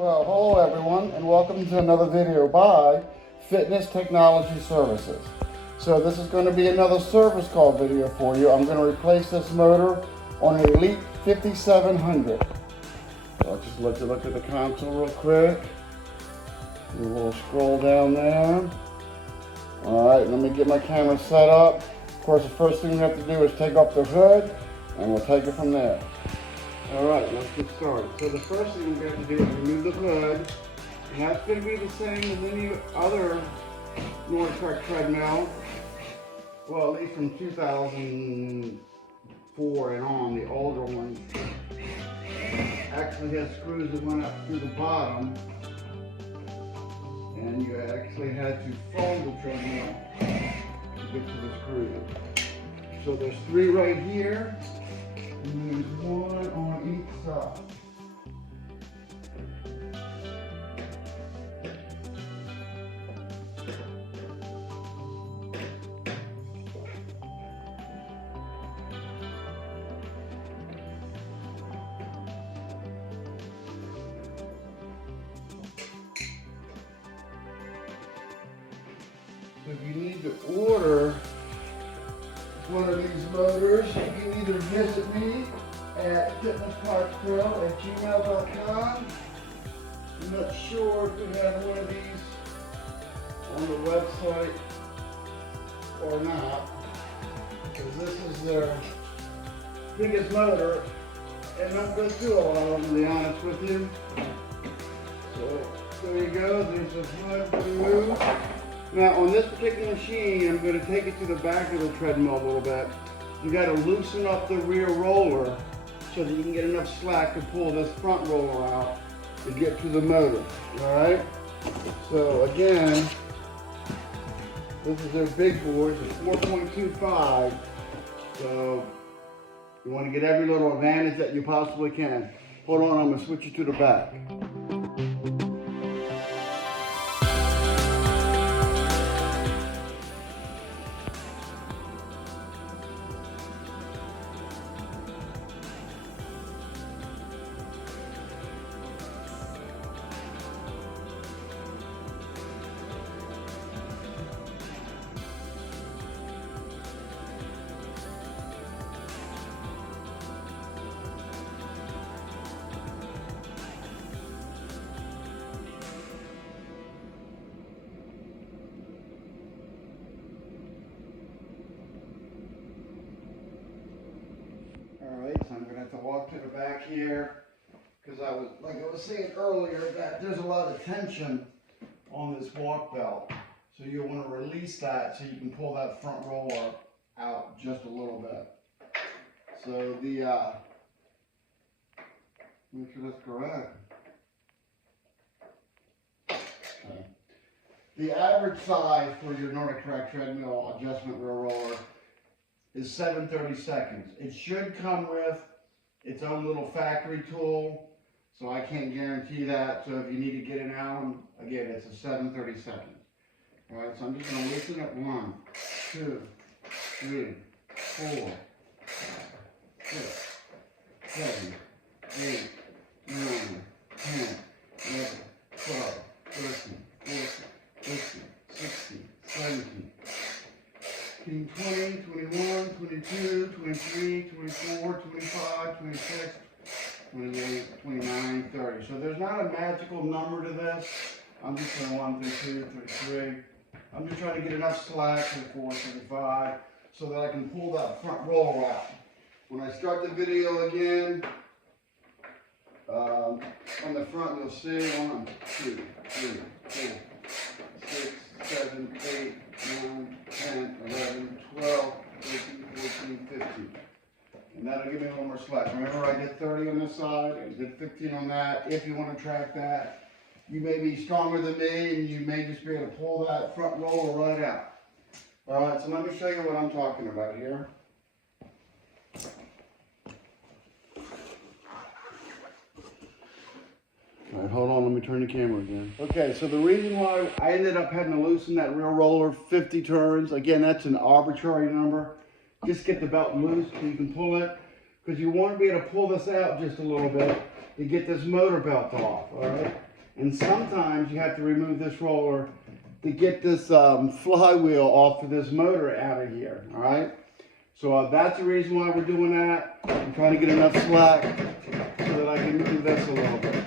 Well, hello everyone, and welcome to another video by Fitness Technology Services. So this is going to be another service call video for you. I'm going to replace this motor on an Elite 5700. So I'll just look at the console real quick. Do a little scroll down there. Alright, let me get my camera set up. Of course, the first thing we have to do is take off the hood, and we'll take it from there. Alright, let's get started. So the first thing we have to do is remove the hood. And that's going to be the same as any other Nordictrack treadmill. Well, at least from 2004 and on, the older ones actually had screws that went up through the bottom. And you actually had to fold the treadmill to get to the screws. So there's 3 right here. And there's 1 on each side. So if you need to order one of these motors, you can either visit me at fitnesspartspro@gmail.com. I'm not sure if we have one of these on the website or not, because this is their biggest motor, and I'm going through a lot of them, to be honest with you. So there you go, there's the hood removed. Now on this particular machine, I'm going to take it to the back of the treadmill a little bit. You got to loosen up the rear roller so that you can get enough slack to pull this front roller out to get to the motor. Alright? So again, this is their big board, it's 4.25. So you want to get every little advantage that you possibly can. Hold on, I'm going to switch it to the back. Alright, so I'm going to have to walk to the back here, because like I was saying earlier, that there's a lot of tension on this walk belt. So you'll want to release that so you can pull that front roller out just a little bit. So make sure that's correct. Okay. The average size for your Nordictrack treadmill adjustment rear roller is 7/32. It should come with its own little factory tool, so I can't guarantee that. So if you need to get it out, again, it's a 7/32. All right, so I'm just going to loosen it. 1, 2, 3, 4, 6, 7, 8, 9, 10, 11, 12, 13, 14, 15, 16, 17. 20, 21, 22, 23, 24, 25, 26, 28, 29, 30. So there's not a magical number to this. I'm just going 1, 2, 3. I'm just trying to get enough slack to 4, 35 so that I can pull that front roller out. When I start the video again, on the front you'll see 1, 2, 3, 4, 6, 7, 8, 9, 10, 11, 12, 13, 14, 15. And that'll give me a little more slack. Remember, I did 30 on this side, I did 15 on that. If you want to track that, you may be stronger than me, and you may just be able to pull that front roller right out. All right, so let me show you what I'm talking about here. All right, hold on, let me turn the camera again. Okay, so the reason why I ended up having to loosen that rear roller 50 turns, again, that's an arbitrary number. Just get the belt loose so you can pull it, because you want to be able to pull this out just a little bit to get this motor belt off, all right? And sometimes you have to remove this roller to get this flywheel off of this motor out of here, all right? So that's the reason why we're doing that. I'm trying to get enough slack so that I can move this a little bit.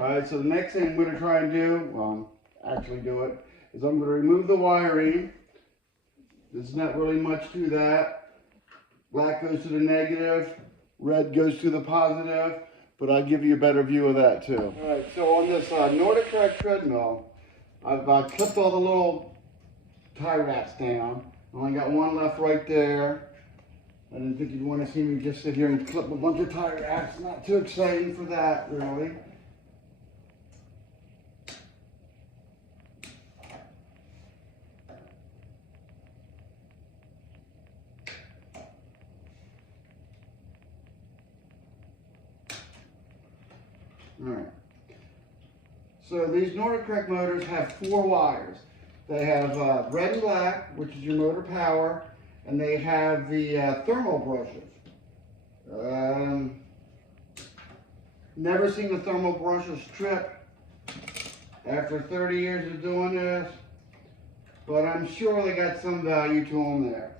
All right, so the next thing I'm going to try and do, well, actually do it, is I'm going to remove the wiring. There's not really much to that. Black goes to the negative, red goes to the positive, but I'll give you a better view of that too. All right, so on this Nordictrack treadmill, I've clipped all the little tie wraps down. I only got one left right there. I didn't think you'd want to see me just sit here and clip a bunch of tie wraps. Not too exciting for that, really. Alright. So these Nordictrack motors have 4 wires. They have red and black, which is your motor power, and they have the thermal brushes. Never seen the thermal brushes trip after 30 years of doing this, but I'm sure they got some value to them there.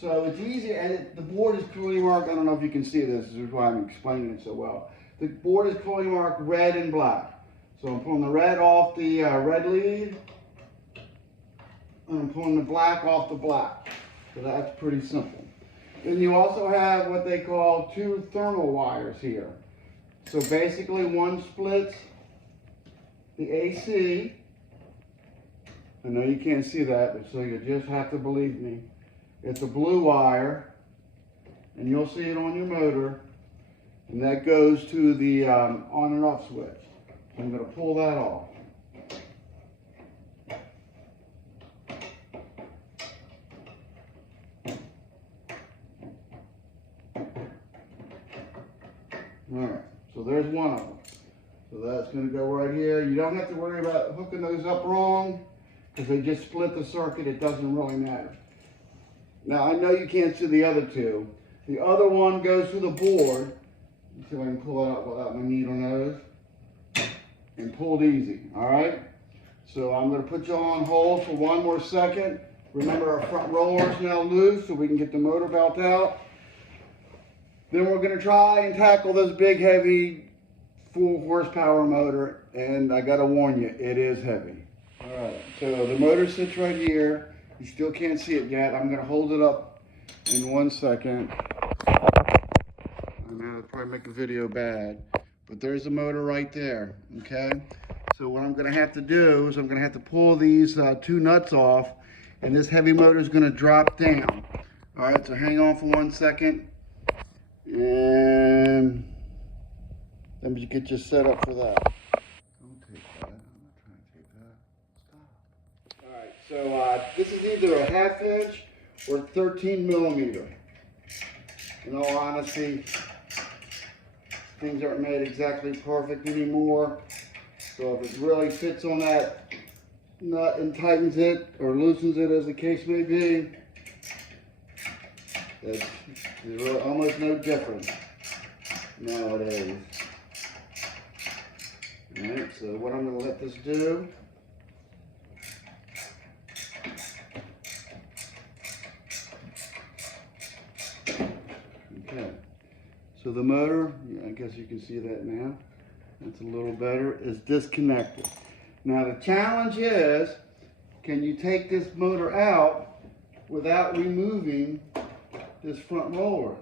So it's easy, and the board is clearly marked. I don't know if you can see this is why I'm explaining it so well. The board is clearly marked red and black. So I'm pulling the red off the red lead, and I'm pulling the black off the black. So that's pretty simple. Then you also have what they call 2 thermal wires here. So basically one splits the AC. I know you can't see that, but so you just have to believe me. It's a blue wire, and you'll see it on your motor, and that goes to the on and off switch. So I'm going to pull that off. Alright, so there's one of them. So that's going to go right here. You don't have to worry about hooking those up wrong, because they just split the circuit. It doesn't really matter. Now I know you can't see the other 2. The other one goes to the board. Let's see if I can pull it out without my needle nose. And pulled easy, alright? So I'm going to put you on hold for 1 more second. Remember, our front roller is now loose, so we can get the motor belt out. Then we're going to try and tackle this big, heavy, 4 horsepower motor, and I got to warn you, it is heavy. Alright, so the motor sits right here. You still can't see it yet. I'm going to hold it up in 1 second. I know I'll probably make a video bad, but there's the motor right there, okay? So what I'm going to have to do is I'm going to have to pull these 2 nuts off, and this heavy motor is going to drop down. Alright, so hang on for 1 second. And let me get you set up for that. Don't take that. I'm not trying to take that. Stop. Alright, so this is either a 1/2 inch or 13 millimeter. In all honesty, things aren't made exactly perfect anymore. So if it really fits on that nut and tightens it or loosens it, as the case may be, there's really almost no difference nowadays. Alright, so what I'm going to let this do, okay, so the motor, I guess you can see that now, that's a little better, is disconnected. Now the challenge is, can you take this motor out without removing this front roller?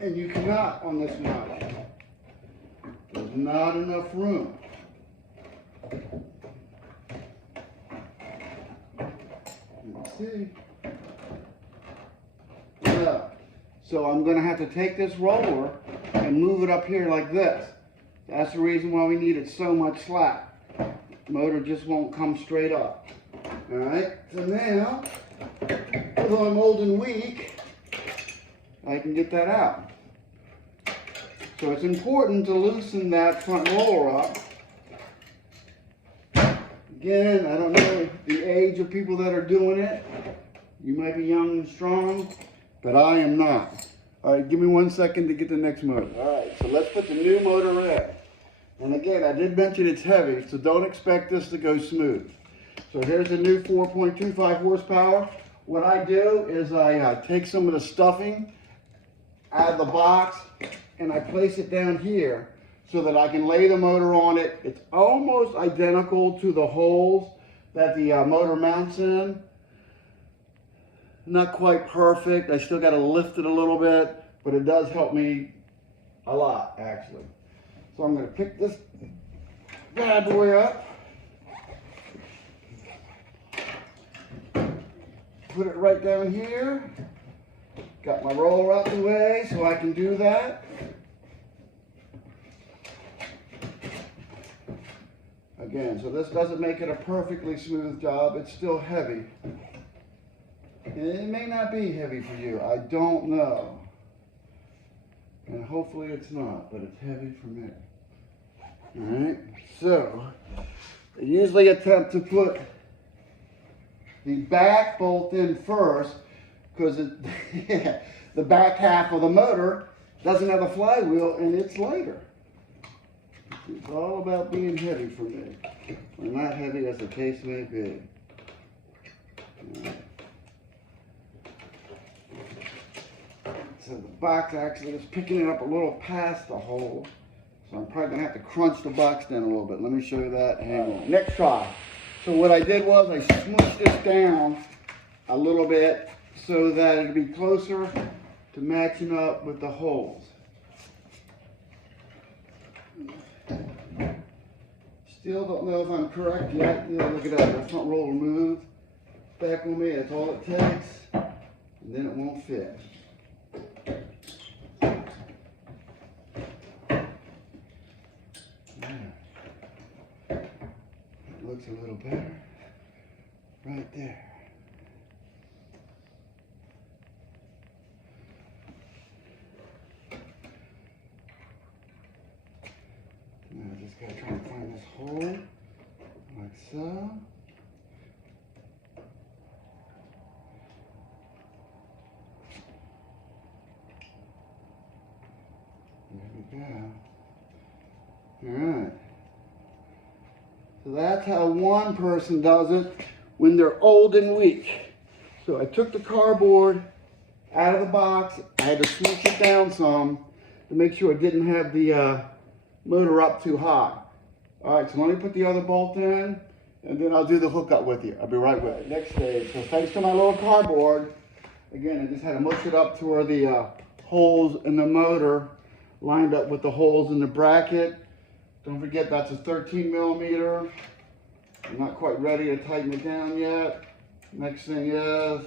And you cannot on this model. There's not enough room. Let's see. Yeah. So I'm going to have to take this roller and move it up here like this. That's the reason why we needed so much slack. The motor just won't come straight up. Alright, so now, although I'm old and weak, I can get that out. So it's important to loosen that front roller up. Again, I don't know the age of people that are doing it. You might be young and strong, but I am not. All right, give me 1 second to get the next motor. All right, so let's put the new motor in. And again, I did mention it's heavy, so don't expect this to go smooth. So here's the new 4.25 horsepower. What I do is I take some of the stuffing out of the box and I place it down here so that I can lay the motor on it. It's almost identical to the holes that the motor mounts in. Not quite perfect. I still got to lift it a little bit, but it does help me a lot, actually. So I'm going to pick this bad boy up, put it right down here. Got my roller out the way so I can do that. Again, so this doesn't make it a perfectly smooth job. It's still heavy. And it may not be heavy for you. I don't know. And hopefully it's not, but it's heavy for me. Alright, so I usually attempt to put the back bolt in first because the back half of the motor doesn't have a flywheel and it's lighter. It's all about being heavy for me. Or not heavy as the case may be. Right. So the box actually is picking it up a little past the hole. So I'm probably gonna have to crunch the box down a little bit. Let me show you that. Hang on. Next try. So what I did was I smushed this down a little bit so that it'd be closer to matching up with the holes. Still don't know if I'm correct yet. You know, look at that. The front roller moved back on me. That's all it takes. And then it won't fit. Looks a little better right there. Now I just gotta try and find this hole like so. There we go. All right. So that's how one person does it when they're old and weak. So I took the cardboard out of the box. I had to smush it down some to make sure it didn't have the motor up too high. All right, so let me put the other bolt in and then I'll do the hookup with you. I'll be right with you. Next stage. So thanks to my little cardboard, again, I just had to mush it up to where the holes in the motor lined up with the holes in the bracket. Don't forget that's a 13 millimeter. I'm not quite ready to tighten it down yet. Next thing is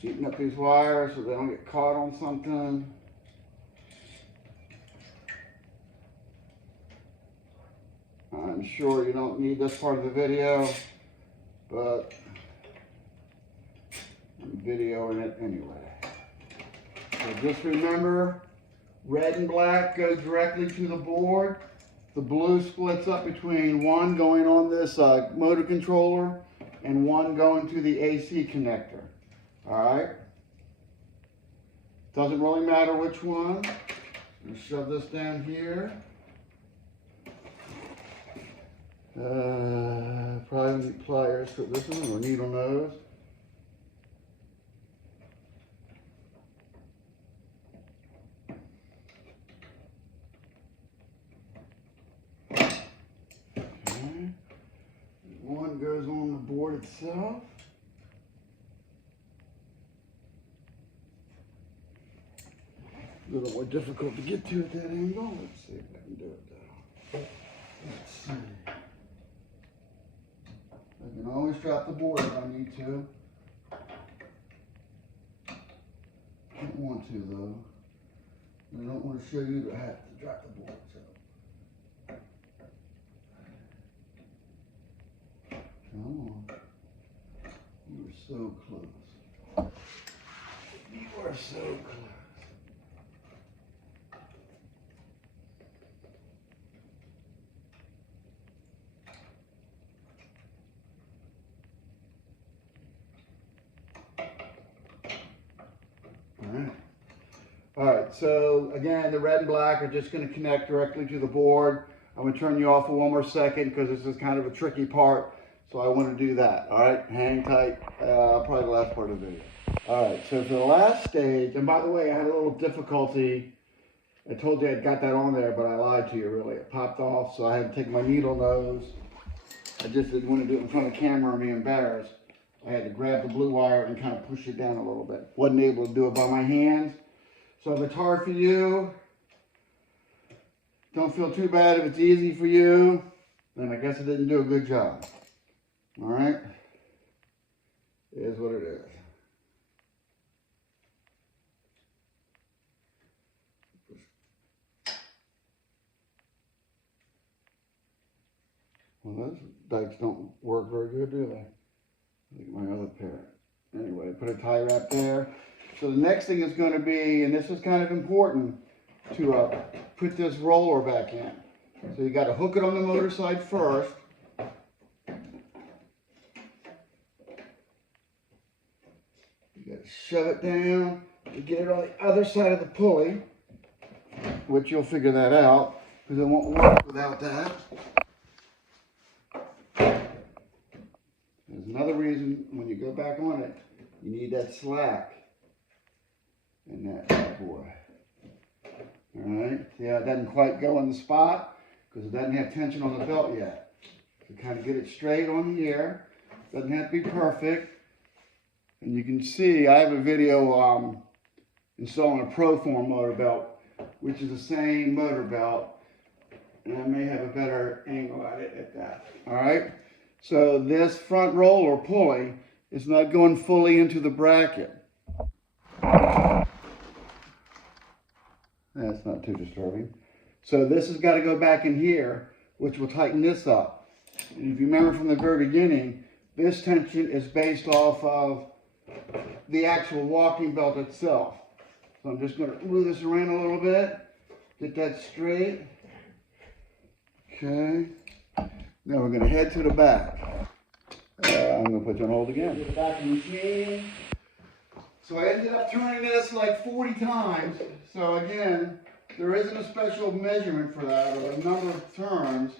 heating up these wires so they don't get caught on something. I'm sure you don't need this part of the video, but I'm videoing it anyway. So just remember, red and black go directly to the board. The blue splits up between one going on this motor controller and one going to the AC connector. All right? Doesn't really matter which one. I'm going to shove this down here. Probably need pliers for this one or needle nose. One goes on the board itself. A little more difficult to get to at that angle. Let's see if I can do it though. Let's see. I can always drop the board if I need to. Don't want to though. I don't want to show you that I have to drop the board. So. Come on. You are so close. You are so close. All right, so again, the red and black are just going to connect directly to the board. I'm going to turn you off for one more second because this is kind of a tricky part. So I want to do that. All right, hang tight. Probably the last part of the video. All right, so for the last stage, and by the way, I had a little difficulty. I told you I got that on there, but I lied to you really. It popped off, so I had to take my needle nose. I just didn't want to do it in front of the camera and be embarrassed. I had to grab the blue wire and kind of push it down a little bit. Wasn't able to do it by my hands. So if it's hard for you, don't feel too bad. If it's easy for you, then I guess I didn't do a good job. All right? It is what it is. Well, those dikes don't work very good, do they? I think my other pair. Anyway, put a tie wrap there. So the next thing is going to be, and this is kind of important, to put this roller back in. So you got to hook it on the motor side first. You got to shove it down to get it on the other side of the pulley, which you'll figure that out because it won't work without that. There's another reason when you go back on it, you need that slack in that bad boy. All right, see how it doesn't quite go in the spot because it doesn't have tension on the belt yet. So kind of get it straight on the air. Doesn't have to be perfect. And you can see I have a video installing a Proform motor belt, which is the same motor belt, and I may have a better angle at it at that. All right. So this front roller pulley is not going fully into the bracket. That's not too disturbing. So this has got to go back in here, which will tighten this up. And if you remember from the very beginning, this tension is based off of the actual walking belt itself. So I'm just going to move this around a little bit, get that straight. Okay. Now we're going to head to the back. I'm going to put you on hold again. To the back of the machine. So I ended up turning this like 40 times. So again, there isn't a special measurement for that or a number of turns.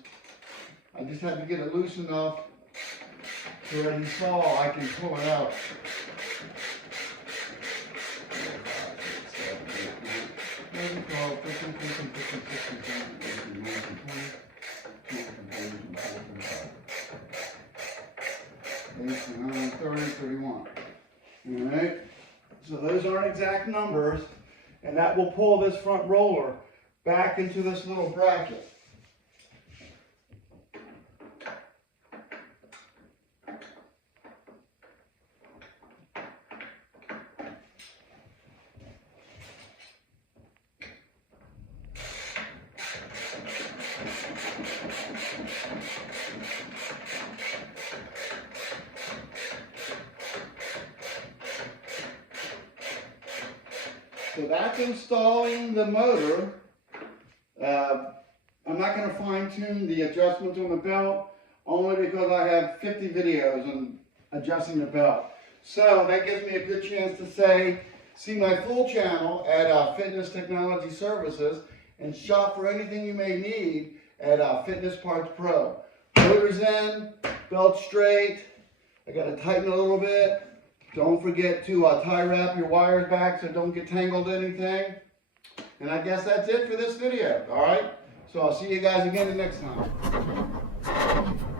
I just had to get it loose enough so that you saw I can pull it out. 11, 12, 13, 14, 15, 16, 17, 18, 19, 20. 29, 30, 31. All right. So those aren't exact numbers, and that will pull this front roller back into this little bracket. So that's installing the motor. I'm not going to fine tune the adjustments on the belt only because I have 50 videos on adjusting the belt. So that gives me a good chance to say, see my full channel at Fitness Technology Services and shop for anything you may need at Fitness Parts Pro. Motor's in, belt straight. I got to tighten a little bit. Don't forget to tie wrap your wires back so don't get tangled in anything. And I guess that's it for this video, all right? So I'll see you guys again the next time.